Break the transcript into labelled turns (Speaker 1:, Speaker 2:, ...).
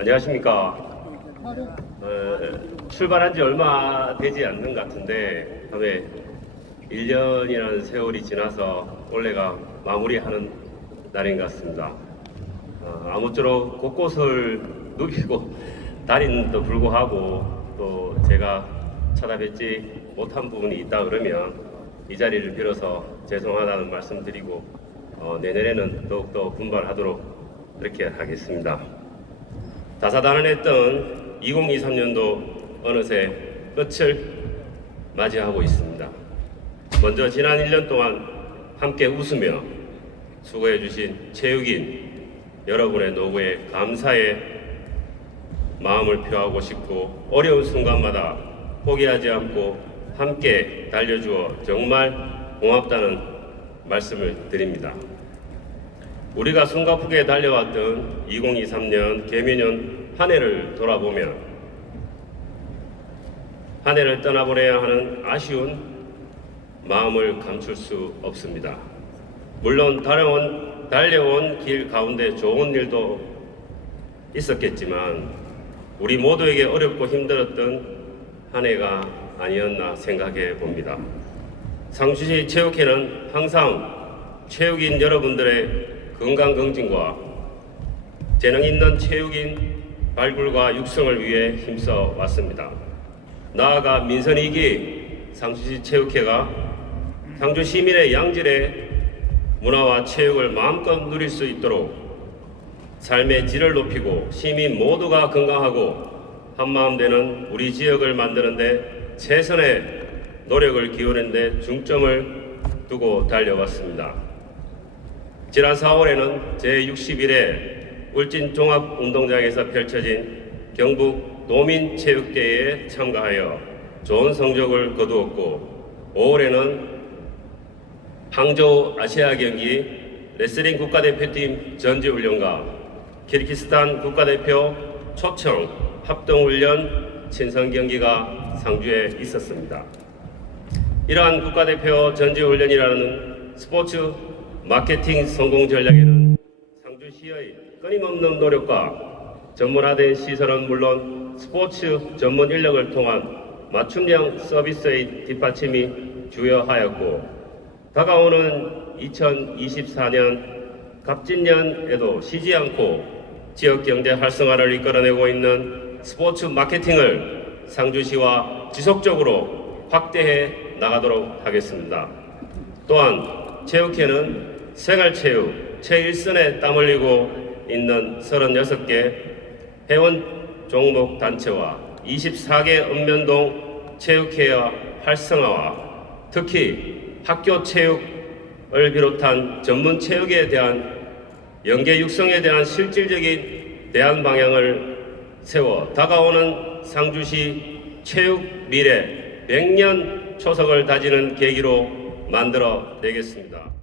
Speaker 1: 안녕하십니까. 어, 출발한 지 얼마 되지 않는 것 같은데, 다음에 1년이라는 세월이 지나서 올해가 마무리하는 날인 것 같습니다. 어, 아무쪼록 곳곳을 누비고 다니는데도 불구하고 또 제가 찾아뵙지 못한 부분이 있다 그러면 이 자리를 빌어서 죄송하다는 말씀 드리고 어, 내년에는 더욱더 분발하도록 그렇게 하겠습니다. 다사다난했던 2023년도 어느새 끝을 맞이하고 있습니다. 먼저 지난 1년 동안 함께 웃으며 수고해 주신 체육인 여러분의 노고에 감사의 마음을 표하고 싶고 어려운 순간마다 포기하지 않고 함께 달려주어 정말 고맙다는 말씀을 드립니다. 우리가 숨가쁘게 달려왔던 2023년 개묘년 한 해를 돌아보면 한 해를 떠나보내야 하는 아쉬운 마음을 감출 수 없습니다. 물론 달려온, 달려온 길 가운데 좋은 일도 있었겠지만 우리 모두에게 어렵고 힘들었던 한 해가 아니었나 생각해 봅니다. 상주시 체육회는 항상 체육인 여러분들의 건강 검진과 재능 있는 체육인 발굴과 육성을 위해 힘써 왔습니다. 나아가 민선이기 상주시 체육회가 상주 시민의 양질의 문화와 체육을 마음껏 누릴 수 있도록 삶의 질을 높이고 시민 모두가 건강하고 한마음 되는 우리 지역을 만드는데 최선의 노력을 기울이는데 중점을 두고 달려왔습니다. 지난 4월에는 제61회 울진 종합운동장에서 펼쳐진 경북 노민체육대회에 참가하여 좋은 성적을 거두었고 5월에는 항저우 아시아 경기 레슬링 국가대표팀 전지훈련과 키르기스탄 국가대표 초청 합동훈련 친선 경기가 상주에 있었습니다. 이러한 국가대표 전지훈련이라는 스포츠 마케팅 성공 전략에는 상주시의 끊임없는 노력과 전문화된 시설은 물론 스포츠 전문 인력을 통한 맞춤형 서비스의 뒷받침이 주요하였고 다가오는 2024년 갑진년에도 쉬지 않고 지역 경제 활성화를 이끌어내고 있는 스포츠 마케팅을 상주시와 지속적으로 확대해 나가도록 하겠습니다. 또한 체육회는 생활체육 최일선에 땀 흘리고 있는 36개 회원 종목 단체와 24개 읍면동 체육회와 활성화와 특히 학교 체육을 비롯한 전문 체육에 대한 연계 육성에 대한 실질적인 대안 방향을 세워 다가오는 상주시 체육 미래 100년 초석을 다지는 계기로 만들어 내겠습니다.